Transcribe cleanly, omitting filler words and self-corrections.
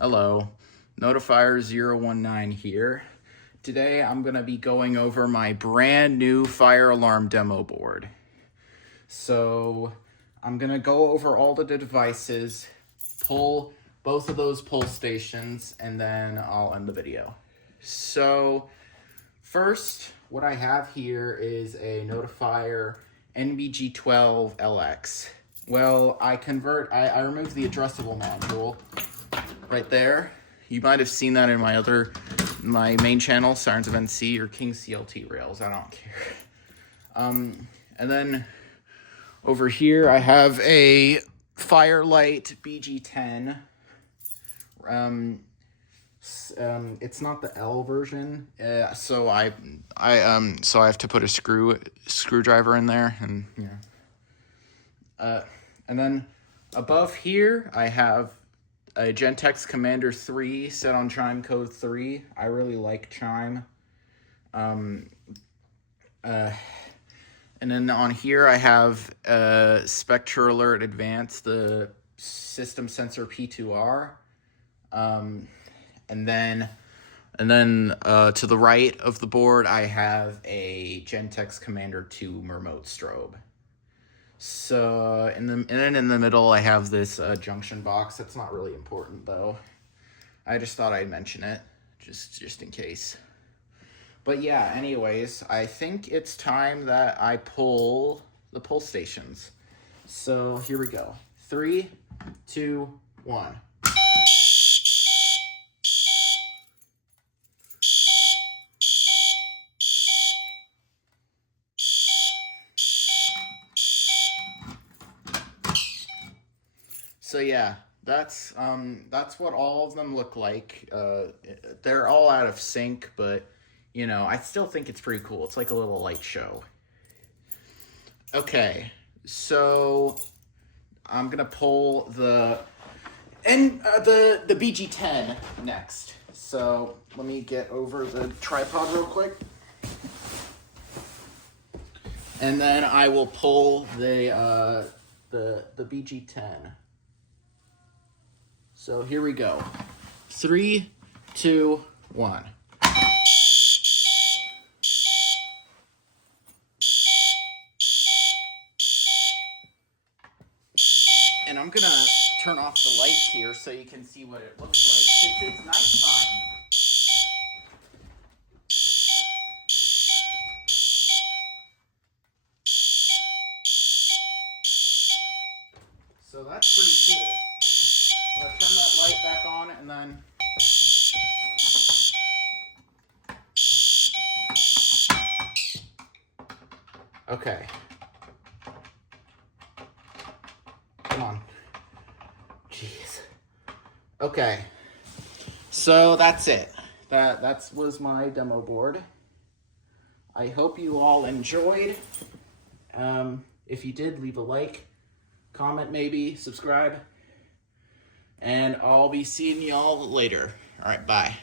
Hello, Notifier019 here. Today I'm going to be going over my brand new fire alarm demo board. So I'm going to go over all the devices, pull both of those pull stations, and then I'll end the video. So first, what I have here is a Notifier NBG12LX. Well, I removed the addressable module right there. You might have seen that in my main channel, Sirens of NC or King CLT Rails. I don't care. And then over here I have a Firelight BG10. It's not the L version, so I have to put a screwdriver in there, and and then above here I have a Gentex Commander 3 set on Chime Code 3. I really like Chime. And then on here I have Spectre Alert Advanced, the System Sensor P2R. And then to the right of the board I have a Gentex Commander 2 Mermote strobe. So, in the middle, I have this junction box. That's not really important, though. I just thought I'd mention it, just in case. But yeah, anyways, I think it's time that I pull the pull stations. So, here we go. 3, 2, 1. So yeah, that's what all of them look like. They're all out of sync, but you know, I still think it's pretty cool. It's like a little light show. Okay, so I'm gonna pull the BG10 next. So let me get over the tripod real quick, and then I will pull the BG10. So here we go. 3, 2, 1. And I'm gonna turn off the lights here so you can see what it looks like since it's nighttime. So that's pretty cool. Let's turn that light back on and then okay. Come on. Jeez. Okay. So that's it. That was my demo board. I hope you all enjoyed. If you did, leave a like, comment maybe, subscribe. And I'll be seeing y'all later. All right, bye.